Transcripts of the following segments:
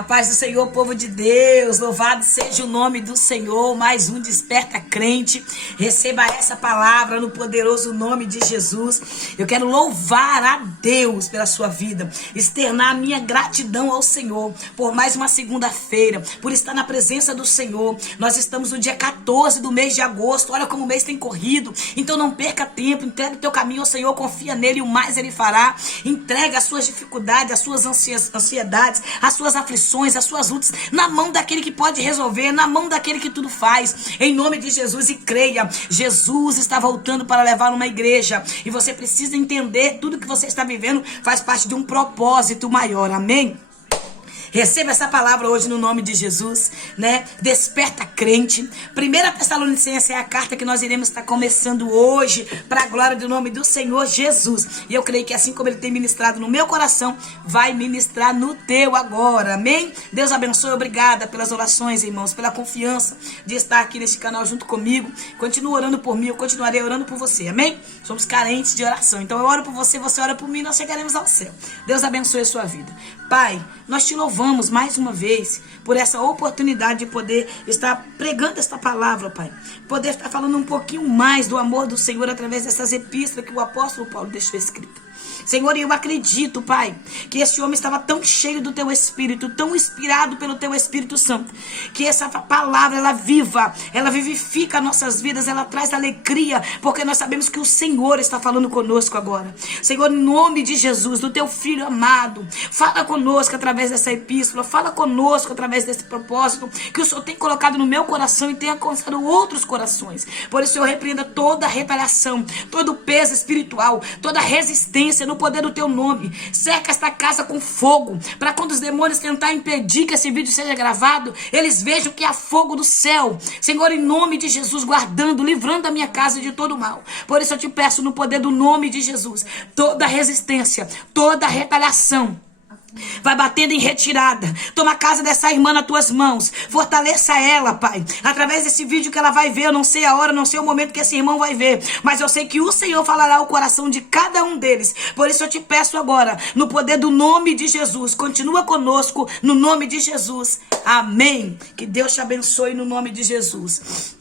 A paz do Senhor, povo de Deus, louvado seja o nome do Senhor. Mais um Desperta Crente. Receba essa palavra no poderoso nome de Jesus. Eu quero louvar a Deus pela sua vida, externar a minha gratidão ao Senhor por mais uma segunda-feira, por estar na presença do Senhor. Nós estamos no dia 14 do mês de agosto. Olha como o mês tem corrido. Então não perca tempo, entregue o teu caminho ao Senhor, confia nele e o mais ele fará. Entregue as suas dificuldades, as suas ansiedades, as suas aflições, as suas lutas na mão daquele que pode resolver, na mão daquele que tudo faz, em nome de Jesus. E creia, Jesus está voltando para levar uma igreja, e você precisa entender, tudo que você está vivendo faz parte de um propósito maior, amém? Receba essa palavra hoje no nome de Jesus, né? Desperta crente. 1 Tessalonicenses é a carta que nós iremos estar começando hoje, para a glória do nome do Senhor Jesus. E eu creio que assim como ele tem ministrado no meu coração, vai ministrar no teu agora, amém? Deus abençoe, obrigada pelas orações, irmãos, pela confiança de estar aqui neste canal junto comigo. Continua orando por mim, eu continuarei orando por você, amém? Somos carentes de oração, então eu oro por você, você ora por mim, nós chegaremos ao céu. Deus abençoe a sua vida. Pai, nós te louvamos mais uma vez por essa oportunidade de poder estar pregando esta palavra, Pai. Poder estar falando um pouquinho mais do amor do Senhor através dessas epístolas que o apóstolo Paulo deixou escrita. Senhor, eu acredito, Pai, que esse homem estava tão cheio do Teu Espírito, tão inspirado pelo Teu Espírito Santo, que essa palavra, ela viva, ela vivifica nossas vidas, ela traz alegria, porque nós sabemos que o Senhor está falando conosco agora. Senhor, em nome de Jesus, do Teu Filho amado, fala conosco através dessa epístola, fala conosco através desse propósito que o Senhor tem colocado no meu coração e tem alcançado outros corações. Por isso eu repreenda toda a retaliação, todo o peso espiritual, toda a resistência no poder do Teu nome. Cerca esta casa com fogo, para quando os demônios tentarem impedir que esse vídeo seja gravado, eles vejam que há fogo do céu. Senhor, em nome de Jesus, guardando, livrando a minha casa de todo mal. Por isso eu te peço no poder do nome de Jesus, toda resistência, toda retaliação, vai batendo em retirada. Toma a casa dessa irmã nas tuas mãos. Fortaleça ela, Pai. Através desse vídeo que ela vai ver, eu não sei a hora, não sei o momento que esse irmão vai ver, mas eu sei que o Senhor falará ao coração de cada um deles. Por isso eu te peço agora, no poder do nome de Jesus, continua conosco, no nome de Jesus. Amém. Que Deus te abençoe no nome de Jesus.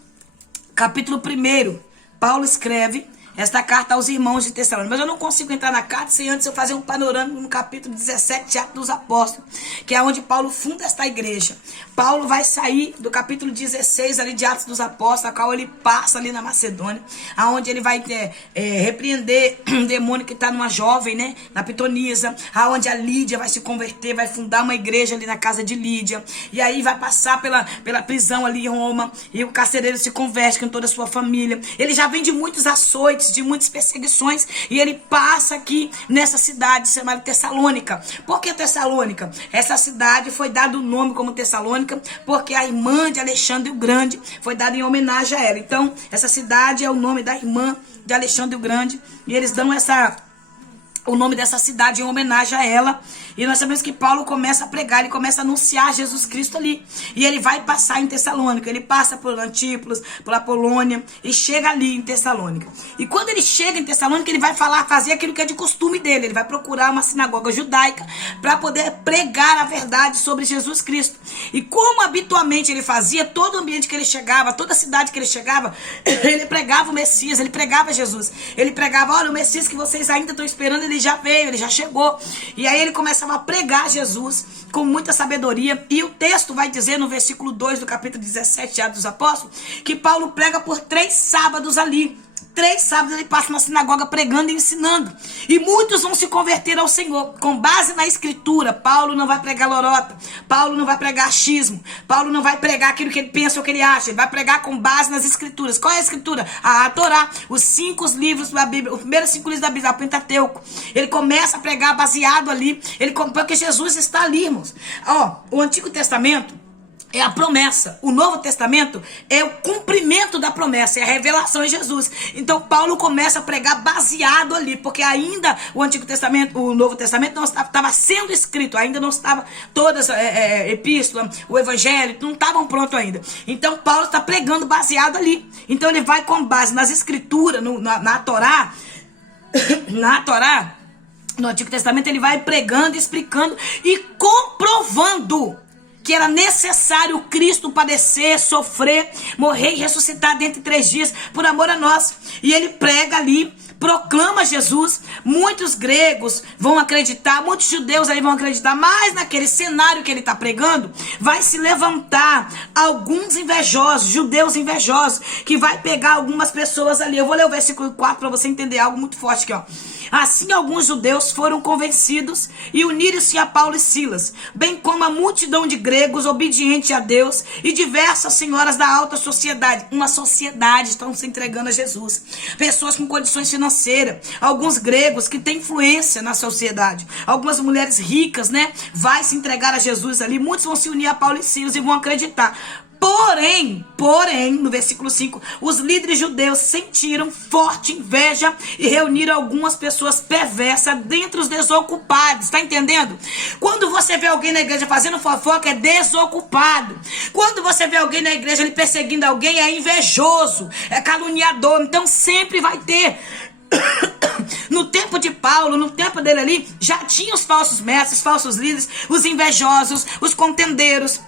Capítulo 1. Paulo escreve esta carta aos irmãos de Tessalônica. Mas eu não consigo entrar na carta sem antes eu fazer um panorâmico no capítulo 17 de Atos dos Apóstolos, que é onde Paulo funda esta igreja. Paulo vai sair do capítulo 16 ali de Atos dos Apóstolos, a qual ele passa ali na Macedônia, aonde ele vai repreender um demônio que está numa jovem, né, na pitonisa, aonde a Lídia vai se converter, vai fundar uma igreja ali na casa de Lídia, e aí vai passar pela prisão ali em Roma, e o carcereiro se converte com toda a sua família. Ele já vem de muitos açoites, de muitas perseguições, e ele passa aqui nessa cidade chamada Tessalônica. Por que Tessalônica? Essa cidade foi dado o nome como Tessalônica porque a irmã de Alexandre o Grande foi dada em homenagem a ela. Então essa cidade é o nome da irmã de Alexandre o Grande, e eles dão o nome dessa cidade em homenagem a ela. E nós sabemos que Paulo começa a pregar, ele começa a anunciar Jesus Cristo ali. E ele vai passar em Tessalônica, ele passa por Antípolis, por Apolônia, e chega ali em Tessalônica. E quando ele chega em Tessalônica, ele vai fazer aquilo que é de costume dele. Ele vai procurar uma sinagoga judaica para poder pregar a verdade sobre Jesus Cristo. E como habitualmente ele fazia, todo ambiente que ele chegava, toda cidade que ele chegava, ele pregava o Messias, ele pregava Jesus. Ele pregava, olha, o Messias que vocês ainda estão esperando, ele já veio, ele já chegou. E aí ele começava a pregar Jesus com muita sabedoria. E o texto vai dizer no versículo 2 do capítulo 17 de Atos dos Apóstolos, que Paulo prega por 3 sábados ali. 3 sábados ele passa na sinagoga pregando e ensinando. E muitos vão se converter ao Senhor com base na escritura. Paulo não vai pregar lorota. Paulo não vai pregar achismo. Paulo não vai pregar aquilo que ele pensa ou que ele acha. Ele vai pregar com base nas escrituras. Qual é a escritura? A Torá. Os 5 livros da Bíblia. Os primeiros 5 livros da Bíblia. O Pentateuco. Ele começa a pregar baseado ali. Porque Jesus está ali, irmãos. O Antigo Testamento é a promessa. O Novo Testamento é o cumprimento da promessa, é a revelação em Jesus. Então Paulo começa a pregar baseado ali, porque ainda o Antigo Testamento, o Novo Testamento não estava sendo escrito, ainda não estava todas epístola, o Evangelho, não estavam prontos ainda. Então Paulo está pregando baseado ali. Então ele vai com base nas escrituras, na Torá, na Torá. No Antigo Testamento ele vai pregando, explicando e comprovando que era necessário Cristo padecer, sofrer, morrer e ressuscitar dentro de 3 dias por amor a nós. E ele prega ali, proclama Jesus. Muitos gregos vão acreditar, muitos judeus ali vão acreditar, mas naquele cenário que ele está pregando, vai se levantar alguns invejosos, judeus invejosos, que vai pegar algumas pessoas ali. Eu vou ler o versículo 4 para você entender algo muito forte aqui, ó. Assim alguns judeus foram convencidos e uniram-se a Paulo e Silas, bem como a multidão de gregos obedientes a Deus e diversas senhoras da alta sociedade. Uma sociedade estão se entregando a Jesus. Pessoas com condições financeiras, alguns gregos que têm influência na sociedade, algumas mulheres ricas, né? Vai se entregar a Jesus ali. Muitos vão se unir a Paulo e Silas e vão acreditar. Porém, no versículo 5, os líderes judeus sentiram forte inveja e reuniram algumas pessoas perversas dentre os desocupados. Tá entendendo? Quando você vê alguém na igreja fazendo fofoca, é desocupado. Quando você vê alguém na igreja ali perseguindo alguém, é invejoso, é caluniador. Então sempre vai ter. No tempo de Paulo, no tempo dele ali, já tinha os falsos mestres, falsos líderes, os invejosos, os contendeiros,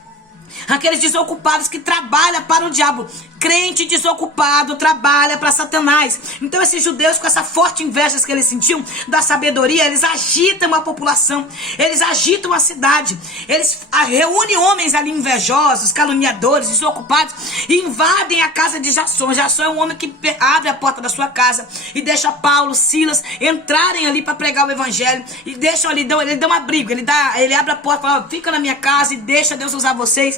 aqueles desocupados que trabalham para o diabo. Crente desocupado trabalha para Satanás. Então esses judeus, com essa forte inveja que eles sentiam da sabedoria, eles agitam a população, eles agitam a cidade, eles reúnem homens ali invejosos, caluniadores, desocupados, e invadem a casa de Jasson. Jasson é um homem que abre a porta da sua casa e deixa Paulo, Silas entrarem ali para pregar o evangelho, e deixam ali, ele dá um abrigo, ele abre a porta e fala: fica na minha casa e deixa Deus usar vocês.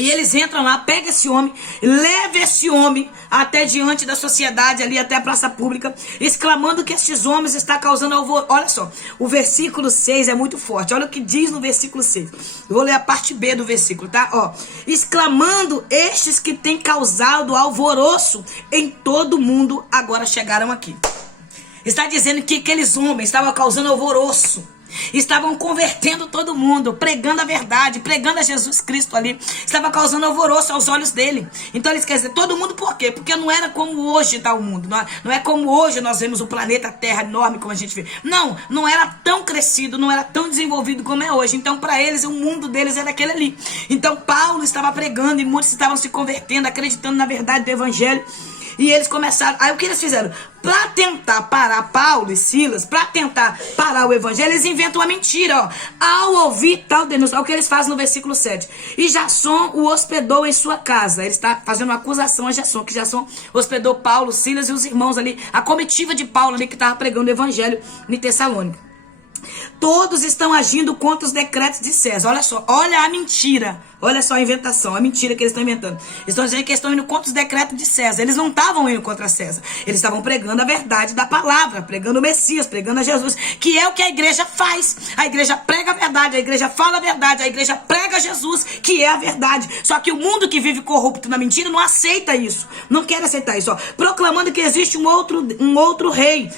E eles entram lá, pegam esse homem, leva esse homem até diante da sociedade, ali até a praça pública, exclamando que estes homens estão causando alvoroço. Olha só, o versículo 6 é muito forte. Olha o que diz no versículo 6. Eu vou ler a parte B do versículo, tá? Ó, exclamando: estes que têm causado alvoroço em todo o mundo, agora chegaram aqui. Está dizendo que aqueles homens estavam causando alvoroço, estavam convertendo todo mundo, pregando a verdade, pregando a Jesus Cristo ali, estava causando alvoroço aos olhos dele. Então eles querem dizer, todo mundo, por quê? Porque não era como hoje está o mundo, não é como hoje nós vemos o planeta Terra enorme como a gente vê. Não era tão crescido, não era tão desenvolvido como é hoje. Então para eles, o mundo deles era aquele ali. Então Paulo estava pregando e muitos estavam se convertendo, acreditando na verdade do evangelho. E eles começaram, aí o que eles fizeram? Para tentar parar Paulo e Silas, para tentar parar o evangelho, eles inventam uma mentira, ó. Ao ouvir tal denúncia, é o que eles fazem no versículo 7. E Jasson o hospedou em sua casa. Ele está fazendo uma acusação a Jasson, que Jasson hospedou Paulo, Silas e os irmãos ali, a comitiva de Paulo ali que estava pregando o evangelho em Tessalônica. Todos estão agindo contra os decretos de César. Olha só, olha a mentira. Olha só a inventação, a mentira que eles estão inventando. Eles estão dizendo que eles estão indo contra os decretos de César. Eles não estavam indo contra César. Eles estavam pregando a verdade da palavra, pregando o Messias, pregando a Jesus, que é o que a igreja faz. A igreja prega a verdade, a igreja fala a verdade, a igreja prega Jesus, que é a verdade. Só que o mundo que vive corrupto na mentira não aceita isso. Não quer aceitar isso, ó. Proclamando que existe um outro rei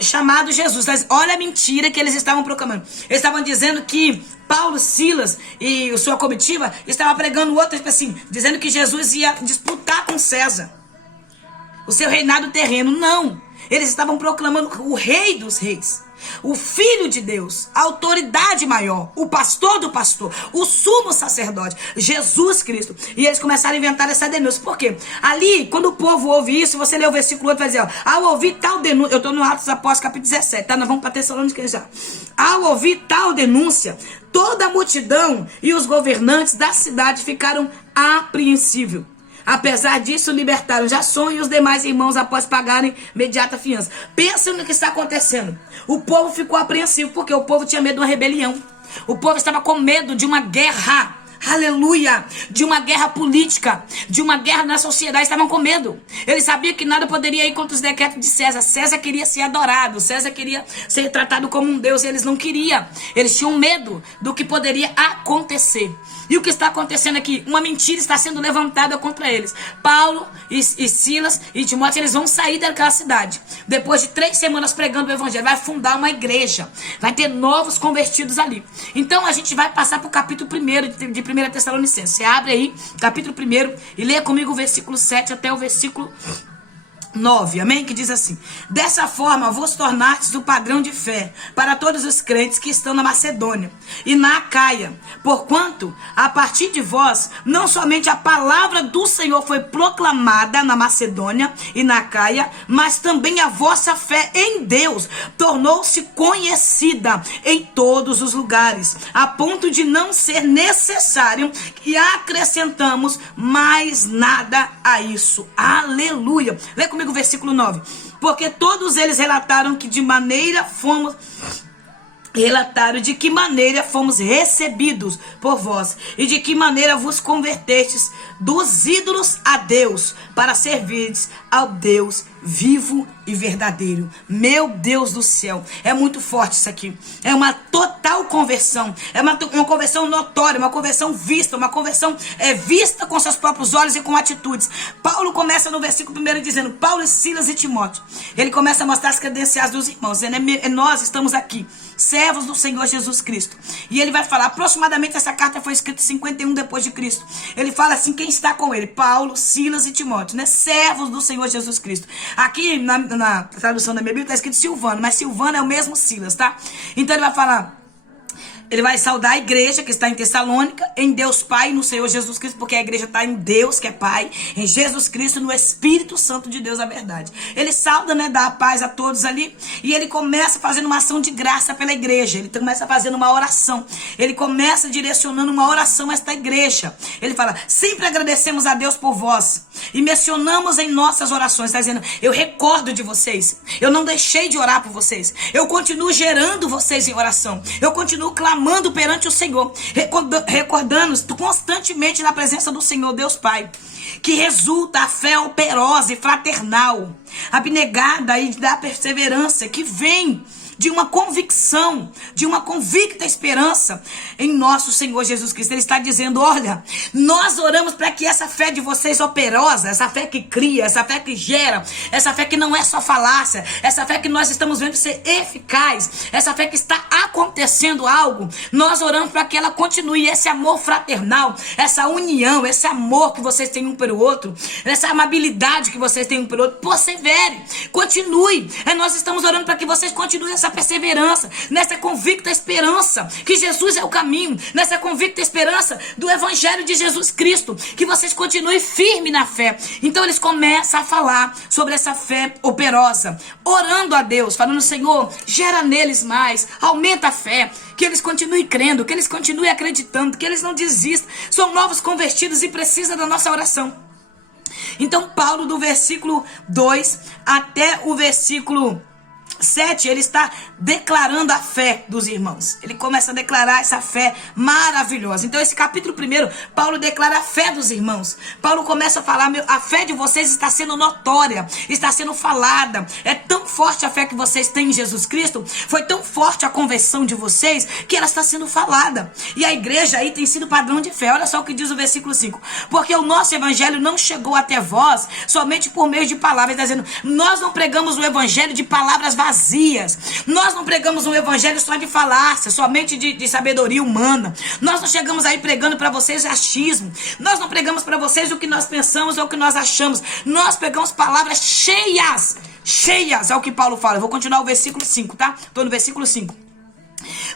chamado Jesus. Mas olha a mentira que eles estavam proclamando. Eles estavam dizendo que Paulo, Silas e sua comitiva estavam pregando outro, tipo assim, dizendo que Jesus ia disputar com César o seu reinado terreno. Não, eles estavam proclamando o rei dos reis, o Filho de Deus, a autoridade maior, o pastor do pastor, o sumo sacerdote, Jesus Cristo. E eles começaram a inventar essa denúncia. Por quê? Ali, quando o povo ouve isso, você lê o versículo 8, vai dizer, ó, ao ouvir tal denúncia, eu estou no Atos dos Apóstolos, capítulo 17, tá? Nós vamos para Tessalônica já. Ao ouvir tal denúncia, toda a multidão e os governantes da cidade ficaram apreensíveis. Apesar disso, libertaram Jasson e os demais irmãos após pagarem imediata fiança. Pensa no que está acontecendo. O povo ficou apreensivo porque o povo tinha medo de uma rebelião. O povo estava com medo de uma guerra. Aleluia! De uma guerra política, de uma guerra na sociedade. Estavam com medo. Eles sabiam que nada poderia ir contra os decretos de César. César queria ser adorado, César queria ser tratado como um Deus. Eles não queriam. Eles tinham medo do que poderia acontecer. E o que está acontecendo aqui? Uma mentira está sendo levantada contra eles. Paulo e Silas e Timóteo, eles vão sair daquela cidade. Depois de 3 semanas pregando o evangelho, vai fundar uma igreja. Vai ter novos convertidos ali. Então a gente vai passar para o capítulo 1 de 1 Tessalonicenses. Você abre aí, capítulo 1, e leia comigo o versículo 7 até o versículo 9, amém? Que diz assim: dessa forma vos tornastes o padrão de fé para todos os crentes que estão na Macedônia e na Acaia, porquanto a partir de vós não somente a palavra do Senhor foi proclamada na Macedônia e na Acaia, mas também a vossa fé em Deus tornou-se conhecida em todos os lugares, a ponto de não ser necessário que acrescentamos mais nada a isso. Aleluia. Lê comigo o versículo 9. Porque todos eles relataram de que maneira fomos recebidos por vós e de que maneira vos convertestes dos ídolos a Deus para servirdes ao Deus vivo e verdadeiro. Meu Deus do céu, é muito forte isso aqui. É uma total conversão, é uma conversão notória, uma conversão vista, uma conversão vista com seus próprios olhos e com atitudes. Paulo começa no versículo 1 dizendo: Paulo, Silas e Timóteo. Ele começa a mostrar as credenciais dos irmãos, dizendo: nós estamos aqui, servos do Senhor Jesus Cristo. E ele vai falar, aproximadamente essa carta foi escrita em 51 depois de Cristo. Ele fala assim, quem está com ele? Paulo, Silas e Timóteo, né? Servos do Senhor Jesus Cristo. Aqui na tradução da minha Bíblia está escrito Silvano, mas Silvano é o mesmo Silas, tá? Então ele vai falar, ele vai saudar a igreja que está em Tessalônica, em Deus Pai, no Senhor Jesus Cristo, porque a igreja está em Deus, que é Pai, em Jesus Cristo, no Espírito Santo de Deus, a verdade. Ele sauda, né, dá a paz a todos ali, e ele começa fazendo uma ação de graça pela igreja, ele começa fazendo uma oração, ele começa direcionando uma oração a esta igreja. Ele fala, sempre agradecemos a Deus por vós, e mencionamos em nossas orações, está dizendo, eu recordo de vocês, eu não deixei de orar por vocês, eu continuo gerando vocês em oração, eu continuo clamando perante o Senhor, recordando-nos constantemente na presença do Senhor Deus Pai, que resulta a fé operosa e fraternal, abnegada e da perseverança, que vem de uma convicção, de uma convicta esperança em nosso Senhor Jesus Cristo. Ele está dizendo, olha, nós oramos para que essa fé de vocês operosa, essa fé que cria, essa fé que gera, essa fé que não é só falácia, essa fé que nós estamos vendo ser eficaz, essa fé que está acontecendo algo, nós oramos para que ela continue, esse amor fraternal, essa união, esse amor que vocês têm um pelo outro, essa amabilidade que vocês têm um pelo outro, persevere, continue. Nós estamos orando para que vocês continuem essa perseverança, nessa convicta esperança que Jesus é o caminho, nessa convicta esperança do Evangelho de Jesus Cristo, que vocês continuem firmes na fé. Então eles começam a falar sobre essa fé operosa, orando a Deus, falando, Senhor, gera neles mais, aumenta a fé, que eles continuem crendo, que eles continuem acreditando, que eles não desistam, são novos convertidos e precisam da nossa oração. Então Paulo, do versículo 2 até o versículo 7, ele está declarando a fé dos irmãos. Ele começa a declarar essa fé maravilhosa. Então esse capítulo 1, Paulo declara a fé dos irmãos. Paulo começa a falar, a fé de vocês está sendo notória, está sendo falada. É tão forte a fé que vocês têm em Jesus Cristo, foi tão forte a conversão de vocês, que ela está sendo falada. E a igreja aí tem sido padrão de fé. Olha só o que diz o versículo 5. Porque o nosso evangelho não chegou até vós somente por meio de palavras. Ele está dizendo, nós não pregamos o evangelho de palavras vazias. Nós não pregamos um evangelho só de falácia, somente de sabedoria humana. Nós não chegamos aí pregando para vocês achismo. Nós não pregamos para vocês o que nós pensamos ou o que nós achamos. Nós pegamos palavras cheias, é o que Paulo fala. Eu vou continuar o versículo 5, tá? Estou no versículo 5.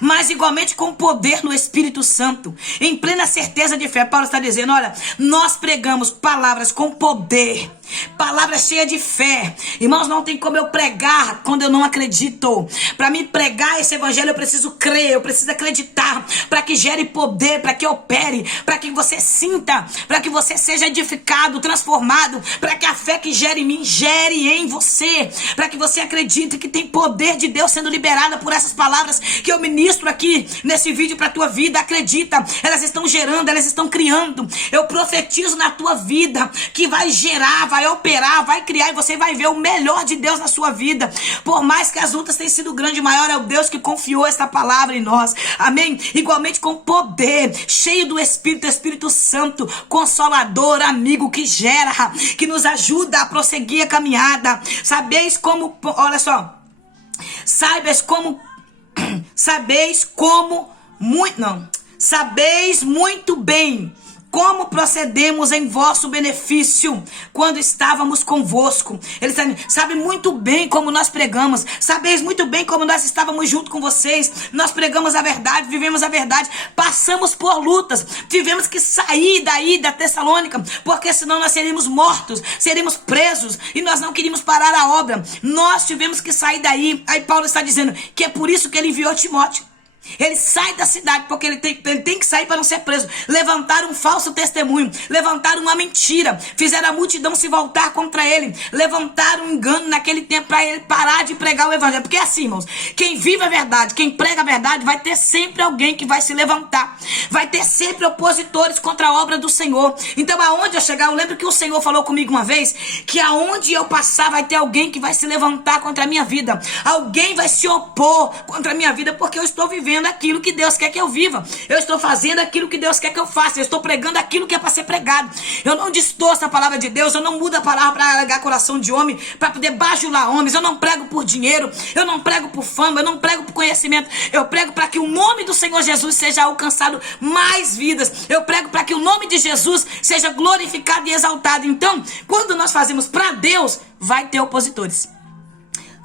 Mas igualmente com poder no Espírito Santo, em plena certeza de fé. Paulo está dizendo, olha, nós pregamos palavras com poder, palavras cheias de fé. Irmãos, não tem como eu pregar quando eu não acredito. Para mim pregar esse evangelho eu preciso crer, eu preciso acreditar, para que gere poder, para que opere, para que você sinta, para que você seja edificado, transformado, para que a fé que gere em mim, gere em você, para que você acredite que tem poder de Deus sendo liberada por essas palavras que eu ministro aqui nesse vídeo para a tua vida. Acredita, elas estão gerando, elas estão criando. Eu profetizo na tua vida que vai gerar, vai operar, vai criar, e você vai ver o melhor de Deus na sua vida. Por mais que as lutas tenham sido grandes, maior é o Deus que confiou esta palavra em nós. Amém? Igualmente com poder, cheio do Espírito Santo, consolador, amigo, que gera, que nos ajuda a prosseguir a caminhada. Sabeis como, olha só, sabeis muito bem como procedemos em vosso benefício quando estávamos convosco. Ele sabe muito bem como nós pregamos, sabeis muito bem como nós estávamos junto com vocês. Nós pregamos a verdade, vivemos a verdade, passamos por lutas, tivemos que sair daí da Tessalônica, porque senão nós seríamos mortos, seríamos presos, e nós não queríamos parar a obra. Nós tivemos que sair daí. Aí Paulo está dizendo que é por isso que ele enviou Timóteo. Ele sai da cidade porque ele tem que sair para não ser preso. Levantaram um falso testemunho, levantaram uma mentira, fizeram a multidão se voltar contra ele, levantaram um engano naquele tempo para ele parar de pregar o evangelho. Porque é assim, irmãos, quem vive a verdade, quem prega a verdade, vai ter sempre alguém que vai se levantar, vai ter sempre opositores contra a obra do Senhor. Então aonde eu chegar, eu lembro que o Senhor falou comigo uma vez, que aonde eu passar vai ter alguém que vai se levantar contra a minha vida, alguém vai se opor contra a minha vida, porque eu estou vivendo aquilo que Deus quer que eu viva, eu estou fazendo aquilo que Deus quer que eu faça, eu estou pregando aquilo que é para ser pregado. Eu não distorço a palavra de Deus, eu não mudo a palavra para alegar coração de homem, para poder bajular homens. Eu não prego por dinheiro, eu não prego por fama, eu não prego por conhecimento, eu prego para que o nome do Senhor Jesus seja alcançado mais vidas, eu prego para que o nome de Jesus seja glorificado e exaltado. Então, quando nós fazemos para Deus, vai ter opositores,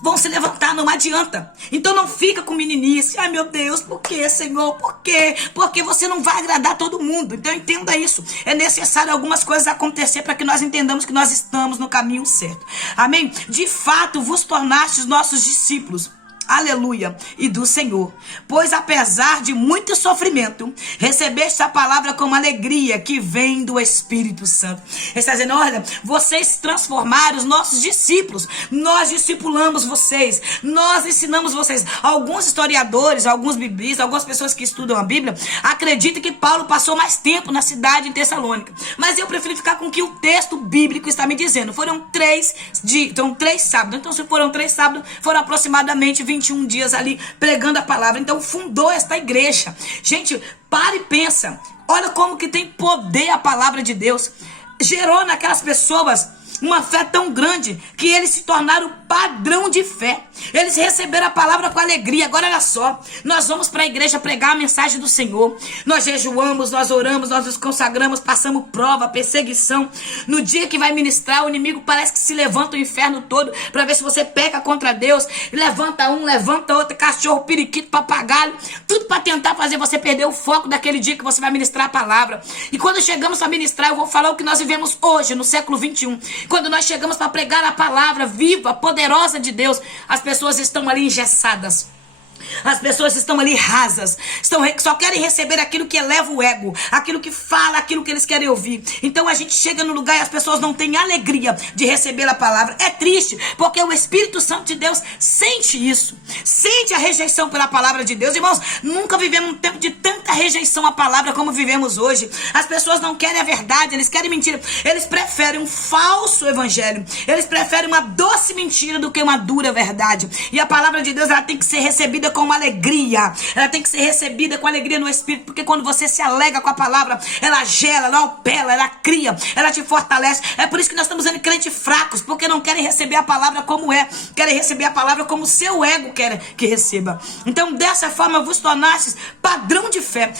vão se levantar, não adianta. Então não fica com meninice. Ai meu Deus, por que, Senhor? Por quê? Porque você não vai agradar todo mundo. Então entenda isso. É necessário algumas coisas acontecer para que nós entendamos que nós estamos no caminho certo. Amém? De fato vos tornastes nossos discípulos. Aleluia, e do Senhor, pois apesar de muito sofrimento, recebeste a palavra com alegria que vem do Espírito Santo. Ele está dizendo, olha, vocês transformaram os nossos discípulos, nós discipulamos vocês, nós ensinamos vocês. Alguns historiadores, alguns biblistas, algumas pessoas que estudam a Bíblia, acreditam que Paulo passou mais tempo na cidade de Tessalônica, mas eu prefiro ficar com o que o texto bíblico está me dizendo. Foram 3 sábados, então se foram 3 sábados, foram aproximadamente 21 dias ali pregando a palavra. Então fundou esta igreja. Gente, para e pensa. Olha como que tem poder a palavra de Deus. Gerou naquelas pessoas uma fé tão grande que eles se tornaram padrão de fé. Eles receberam a palavra com alegria. Agora olha só, nós vamos para a igreja pregar a mensagem do Senhor, nós jejuamos, nós oramos, nós nos consagramos, passamos prova, perseguição. No dia que vai ministrar, o inimigo parece que se levanta o inferno todo para ver se você peca contra Deus. Levanta um, levanta outro, cachorro, periquito, papagaio, tudo para tentar fazer você perder o foco daquele dia que você vai ministrar a palavra. E quando chegamos a ministrar, eu vou falar o que nós vivemos hoje, no século 21. Quando nós chegamos para pregar a palavra viva, poderosa de Deus, as pessoas estão ali engessadas. As pessoas estão ali rasas, só querem receber aquilo que eleva o ego, aquilo que fala, aquilo que eles querem ouvir. Então a gente chega no lugar e as pessoas não têm alegria de receber a palavra. É triste, porque o Espírito Santo de Deus sente isso, sente a rejeição pela palavra de Deus. Irmãos, nunca vivemos um tempo de tanta rejeição à palavra como vivemos hoje. As pessoas não querem a verdade, eles querem mentira. Eles preferem um falso evangelho, eles preferem uma doce mentira do que uma dura verdade. E a palavra de Deus, ela tem que ser recebida com alegria, ela tem que ser recebida com alegria no Espírito, porque quando você se alega com a palavra, ela gela, ela opela, ela cria, ela te fortalece. É por isso que nós estamos vendo crentes fracos, porque não querem receber a palavra como é, querem receber a palavra como o seu ego quer que receba. Então dessa forma vos tornastes padrão de fé.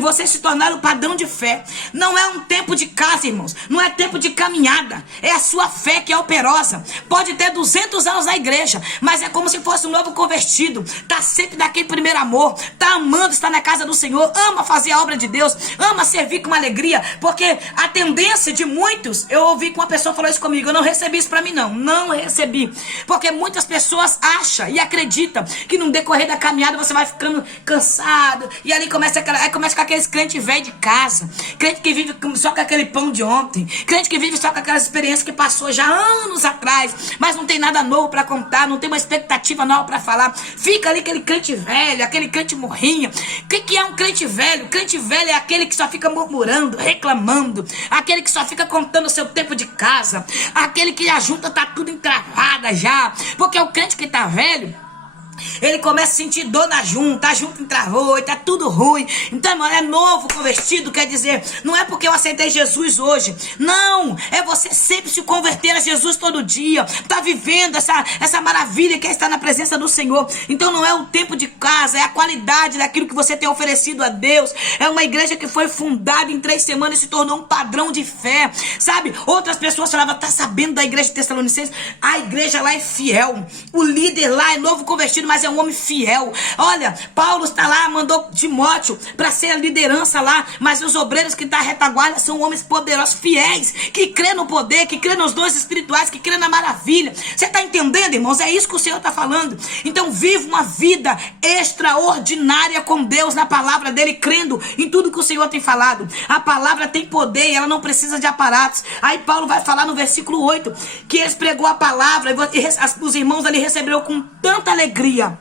Vocês se tornaram padrão de fé. Não é um tempo de casa, irmãos, não é tempo de caminhada, é a sua fé que é operosa. Pode ter 200 anos na igreja, mas é como se fosse um novo convertido, está sempre daquele primeiro amor, está amando, está na casa do Senhor, ama fazer a obra de Deus, ama servir com alegria, porque a tendência de muitos, eu ouvi que uma pessoa falou isso comigo, eu não recebi isso para mim não recebi, porque muitas pessoas acham e acreditam que no decorrer da caminhada você vai ficando cansado, e ali começa com aqueles crentes velhos de casa, crente que vive só com aquele pão de ontem, crente que vive só com aquelas experiências que passou já anos atrás, mas não tem nada novo para contar, não tem uma expectativa nova para falar, fica ali aquele crente velho, aquele crente morrinho. O que é um crente velho? Crente velho é aquele que só fica murmurando, reclamando, aquele que só fica contando o seu tempo de casa, aquele que a junta tá tudo encravada já, porque o crente que tá velho, Ele começa a sentir dor na junta, a junta entravou, tá tudo ruim. Então, irmão, é novo convertido, quer dizer, não é porque eu aceitei Jesus hoje. Não, é você sempre se converter a Jesus todo dia. Tá vivendo essa maravilha que é estar na presença do Senhor. Então não é o tempo de casa, é a qualidade daquilo que você tem oferecido a Deus. É uma igreja que foi fundada em 3 semanas e se tornou um padrão de fé, sabe? Outras pessoas falavam, tá sabendo da igreja de Tessalonicenses? A igreja lá é fiel. O líder lá é novo convertido, mas é um homem fiel. Olha, Paulo está lá, mandou Timóteo para ser a liderança lá, mas os obreiros que estão à retaguarda são homens poderosos, fiéis, que crê no poder, que crê nos dons espirituais, que crê na maravilha. Você está entendendo, irmãos? É isso que o Senhor está falando. Então viva uma vida extraordinária com Deus, na palavra dele, crendo em tudo que o Senhor tem falado. A palavra tem poder e ela não precisa de aparatos. Aí Paulo vai falar no versículo 8 que eles pregou a palavra e os irmãos ali receberam com tanta alegria.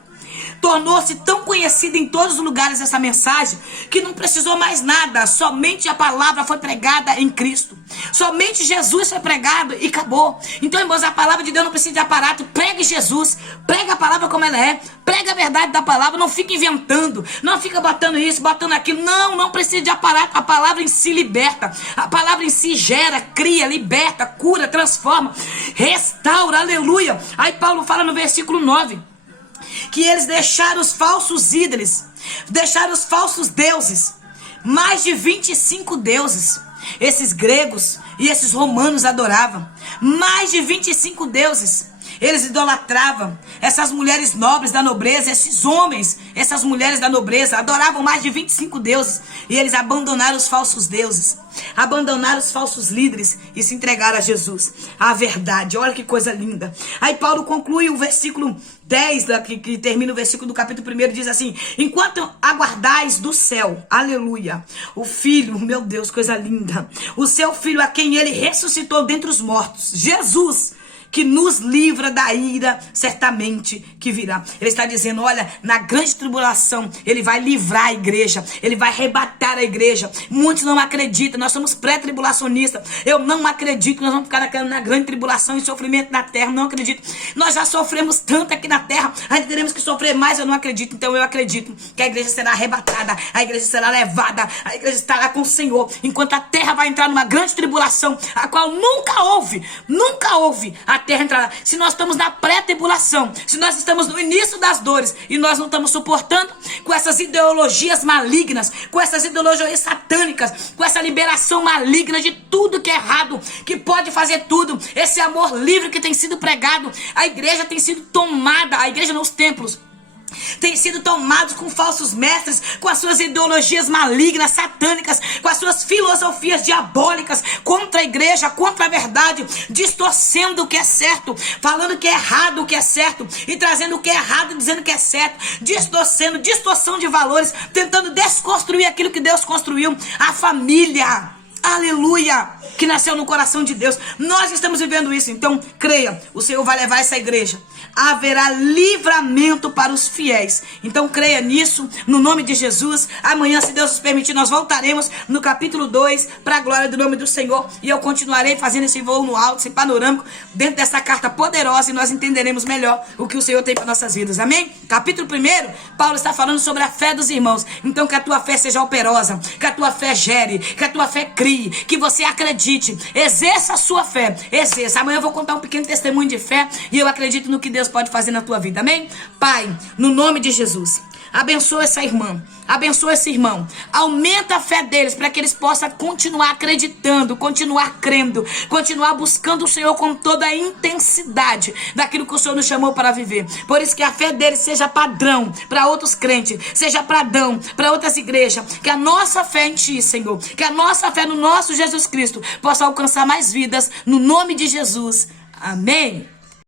Tornou-se tão conhecida em todos os lugares essa mensagem que não precisou mais nada. Somente a palavra foi pregada em Cristo. Somente Jesus foi pregado e acabou. Então, irmãos, a palavra de Deus não precisa de aparato. Pregue Jesus. Pregue a palavra como ela é. Pregue a verdade da palavra. Não fica inventando. Não fica botando isso, botando aquilo. Não precisa de aparato. A palavra em si liberta. A palavra em si gera, cria, liberta, cura, transforma, restaura. Aleluia. Aí Paulo fala no versículo 9. Que eles deixaram os falsos ídolos, deixaram os falsos deuses, mais de 25 deuses, esses gregos e esses romanos adoravam, mais de 25 deuses, eles idolatravam, essas mulheres nobres da nobreza, esses homens, essas mulheres da nobreza, adoravam mais de 25 deuses, e eles abandonaram os falsos deuses, abandonaram os falsos líderes e se entregaram a Jesus, a verdade. Olha que coisa linda. Aí Paulo conclui o versículo 10, que termina o versículo do capítulo 1, diz assim: enquanto aguardais do céu, aleluia, o Filho, meu Deus, coisa linda, o seu Filho a quem ele ressuscitou dentre os mortos, Jesus, que nos livra da ira, certamente que virá. Ele está dizendo, olha, na grande tribulação, ele vai livrar a igreja, ele vai arrebatar a igreja. Muitos não acreditam, nós somos pré-tribulacionistas. Eu não acredito que nós vamos ficar na grande tribulação e sofrimento na terra, não acredito. Nós já sofremos tanto aqui na terra, ainda teremos que sofrer mais, eu não acredito. Então eu acredito que a igreja será arrebatada, a igreja será levada, a igreja estará com o Senhor, enquanto a terra vai entrar numa grande tribulação, a qual nunca houve a terra entrará. Se nós estamos na pré-tribulação, se nós estamos no início das dores e nós não estamos suportando com essas ideologias malignas, com essas ideologias satânicas, com essa liberação maligna de tudo que é errado, que pode fazer tudo, esse amor livre que tem sido pregado, a igreja tem sido tomada, a igreja nos templos têm sido tomados com falsos mestres, com as suas ideologias malignas, satânicas, com as suas filosofias diabólicas contra a igreja, contra a verdade, distorcendo o que é certo, falando que é errado o que é certo e trazendo o que é errado dizendo que é certo, distorção de valores, tentando desconstruir aquilo que Deus construiu, a família, aleluia, que nasceu no coração de Deus. Nós estamos vivendo isso, então creia, o Senhor vai levar essa igreja, haverá livramento para os fiéis. Então creia nisso, no nome de Jesus. Amanhã, se Deus nos permitir, nós voltaremos no capítulo 2, para a glória do nome do Senhor, e eu continuarei fazendo esse voo no alto, esse panorâmico, dentro dessa carta poderosa, e nós entenderemos melhor o que o Senhor tem para nossas vidas, amém? Capítulo 1, Paulo está falando sobre a fé dos irmãos. Então que a tua fé seja operosa, que a tua fé gere, que a tua fé crie, que você acredite, exerça a sua fé, exerça. Amanhã eu vou contar um pequeno testemunho de fé, e eu acredito no que Deus pode fazer na tua vida, amém? Pai, no nome de Jesus, abençoa essa irmã, abençoa esse irmão, aumenta a fé deles para que eles possam continuar acreditando, continuar crendo, continuar buscando o Senhor com toda a intensidade daquilo que o Senhor nos chamou para viver. Por isso que a fé deles seja padrão para outros crentes, seja padrão para outras igrejas, que a nossa fé em Ti, Senhor, que a nossa fé no nosso Jesus Cristo possa alcançar mais vidas, no nome de Jesus, amém.